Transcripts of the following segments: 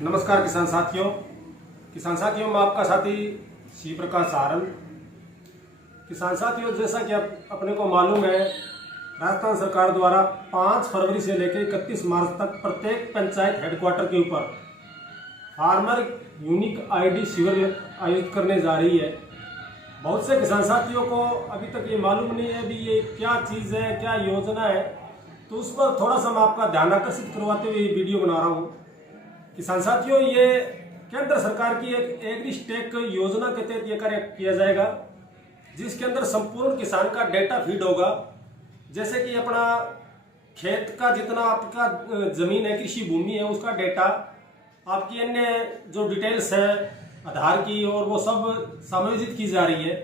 नमस्कार किसान साथियों मैं आपका साथी शिव प्रकाश सारन। किसान साथियों, जैसा कि अपने को मालूम है, राजस्थान सरकार द्वारा 5 फरवरी से लेकर 31 मार्च तक प्रत्येक पंचायत हेडक्वार्टर के ऊपर फार्मर यूनिक आईडी शिविर आयोजित करने जा रही है। बहुत से किसान साथियों को अभी तक ये मालूम नहीं है भी ये क्या चीज़ है, क्या योजना है, तो उस पर थोड़ा सा मैं आपका ध्यान आकर्षित करवाते हुए ये वीडियो बना रहा हूँ। किसान साथियों, ये केंद्र सरकार की एक एग्रीस्टेक योजना के तहत ये कार्य किया जाएगा, जिसके अंदर संपूर्ण किसान का डेटा फीड होगा। जैसे कि अपना खेत का जितना आपका जमीन है, कृषि भूमि है, उसका डेटा, आपकी अन्य जो डिटेल्स है आधार की, और वो सब समायोजित की जा रही है।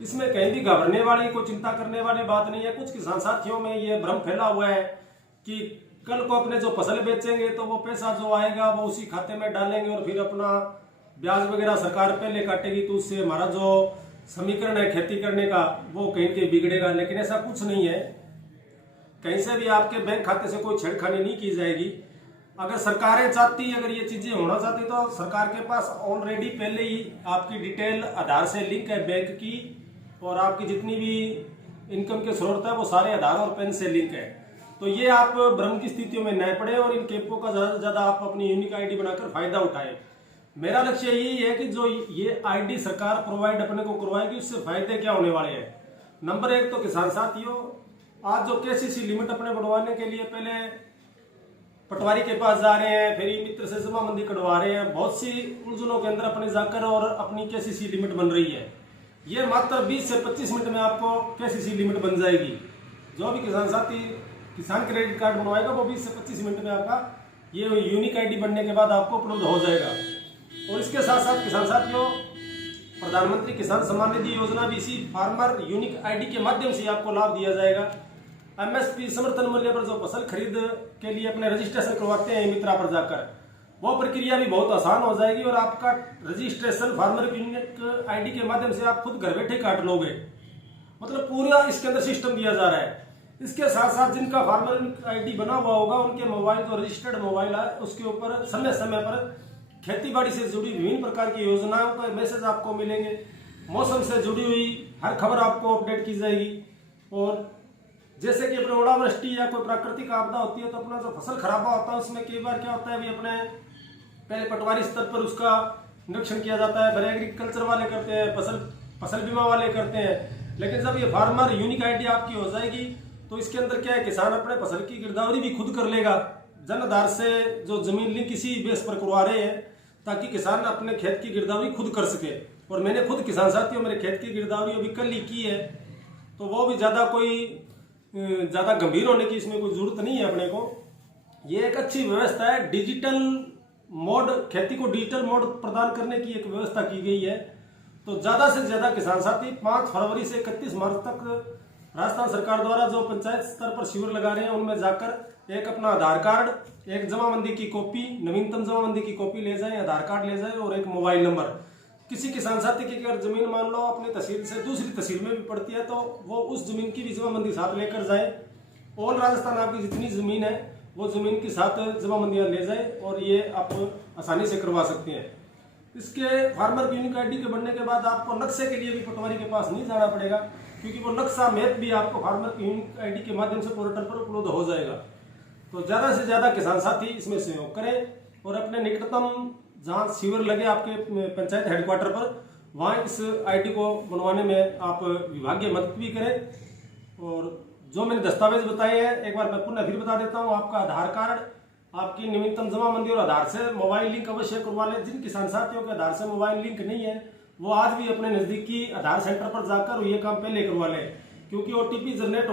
इसमें कहीं भी घबराने वाली, कोई चिंता करने वाली बात नहीं है। कुछ किसान साथियों में ये भ्रम फैला हुआ है कि कल को अपने जो फसल बेचेंगे तो वो पैसा जो आएगा वो उसी खाते में डालेंगे और फिर अपना ब्याज वगैरह सरकार पहले काटेगी, तो उससे हमारा जो समीकरण है खेती करने का वो कहीं के बिगड़ेगा। लेकिन ऐसा कुछ नहीं है, कहीं से भी आपके बैंक खाते से कोई छेड़खानी नहीं की जाएगी। अगर सरकारें चाहती, अगर ये चीजें होना चाहती, तो सरकार के पास ऑलरेडी पहले ही आपकी डिटेल आधार से लिंक है बैंक की, और आपकी जितनी भी इनकम के स्रोत है वो सारे आधार और पैन से लिंक है। तो ये आप भ्रम की स्थितियों में न पड़े और इन कैंपों का ज्यादा से ज्यादा आप अपनी यूनिक आईडी बनाकर फायदा उठाएं। मेरा लक्ष्य यही है कि जो ये आईडी सरकार प्रोवाइड अपने को करवाएगी, उससे फायदे क्या होने वाले हैं। नंबर 1 तो किसान साथियों, आज जो केसीसी लिमिट अपने बढ़वाने के लिए पहले पटवारी के पास जा रहे हैं, फिर मित्र से जमाबंदी कटवा रहे हैं, बहुत सी उलझनों के अंदर अपने जाकर और अपनी केसीसी लिमिट बन रही है। ये मात्र 20 से 25 मिनट में आपको केसीसी लिमिट बन जाएगी। जो भी किसान साथी किसान क्रेडिट कार्ड बनवाएगा वो 20 से 25 मिनट में आपका ये यूनिक आईडी बनने के बाद आपको उपलब्ध हो जाएगा। और इसके साथ साथ किसान साथियों, प्रधानमंत्री किसान सम्मान निधि योजना भी इसी फार्मर यूनिक आईडी के माध्यम से आपको लाभ दिया जाएगा। एमएसपी समर्थन मूल्य पर जो फसल खरीद के लिए अपने रजिस्ट्रेशन करवाते हैं मित्रा पर जाकर, वो प्रक्रिया भी बहुत आसान हो जाएगी और आपका रजिस्ट्रेशन फार्मर यूनिक आईडी के माध्यम से आप खुद घर बैठे काट लोगे। मतलब पूरा इसके अंदर सिस्टम दिया जा रहा है। इसके साथ साथ जिनका फार्मर आईडी बना हुआ होगा, उनके मोबाइल जो रजिस्टर्ड मोबाइल है उसके ऊपर समय समय पर खेती बाड़ी से जुड़ी विभिन्न प्रकार की योजनाओं का मैसेज आपको मिलेंगे। मौसम से जुड़ी हुई हर खबर आपको अपडेट की जाएगी। और जैसे कि अपने ओलावृष्टि या कोई प्राकृतिक आपदा होती है, तो अपना जो फसल खराबा होता है उसमें कई बार क्या होता है, भी अपने पहले पटवारी स्तर पर उसका निरीक्षण किया जाता है, फिर एग्रीकल्चर वाले करते हैं, फसल बीमा वाले करते हैं। लेकिन जब ये फार्मर यूनिक आईडी आपकी हो जाएगी तो इसके अंदर क्या है, किसान अपने फसल की गिरदावरी भी खुद कर लेगा। जन आधार से जो जमीन लिंक इसी बेस पर करवा रहे हैं, ताकि किसान अपने खेत की गिरदावरी खुद कर सके। और मैंने खुद किसान साथियों मेरे खेत की गिरदावरी अभी कल ही की है, तो वो भी ज्यादा गंभीर होने की इसमें कोई जरूरत नहीं है अपने को। ये एक अच्छी व्यवस्था है, डिजिटल मोड, खेती को डिजिटल मोड प्रदान करने की एक व्यवस्था की गई है। तो ज्यादा से ज्यादा किसान साथी 5 फरवरी से 31 मार्च तक राजस्थान सरकार द्वारा जो पंचायत स्तर पर शिविर लगा रहे हैं, उनमें जाकर एक अपना आधार कार्ड, एक जमाबंदी की कॉपी, नवीनतम जमाबंदी की कॉपी ले जाएं, आधार कार्ड ले जाएं और एक मोबाइल नंबर। किसी किसान साथी की अगर जमीन मान लो अपनी तहसील से दूसरी तहसील में भी पड़ती है, तो वो उस जमीन की भी जमाबंदी साथ लेकर जाए। ऑल राजस्थान आपकी जितनी जमीन है वो जमीन की साथ जमाबंदियां ले जाए और ये आप आसानी से करवा सकते हैं। इसके फार्मर यूनिक आईडी के बनने के बाद आपको नक्शे के लिए भी पटवारी के पास नहीं जाना पड़ेगा, क्योंकि वो नक्शा मैप भी आपको फार्मर यूनिक आईडी के माध्यम से पोर्टल पर उपलब्ध हो जाएगा। तो ज्यादा से ज्यादा किसान साथी इसमें सहयोग करें और अपने निकटतम जहां शिविर लगे आपके पंचायत हेडक्वार्टर पर, वहां इस आईडी को बनवाने में आप विभागीय मदद भी करें। और जो मैंने दस्तावेज बताए हैं एक बार मैं पुनः फिर बता देता हूँ। आपका आधार कार्ड, आपकी नवीनतम जमाबंदी और आधार से मोबाइल लिंक अवश्य करवा लें। जिन किसान साथियों के आधार से मोबाइल लिंक नहीं है, वो आज भी अपने नजदीकी आधार सेंटर पर जाकर ये काम पहले करवा लें, क्योंकि ओटीपी जनरेट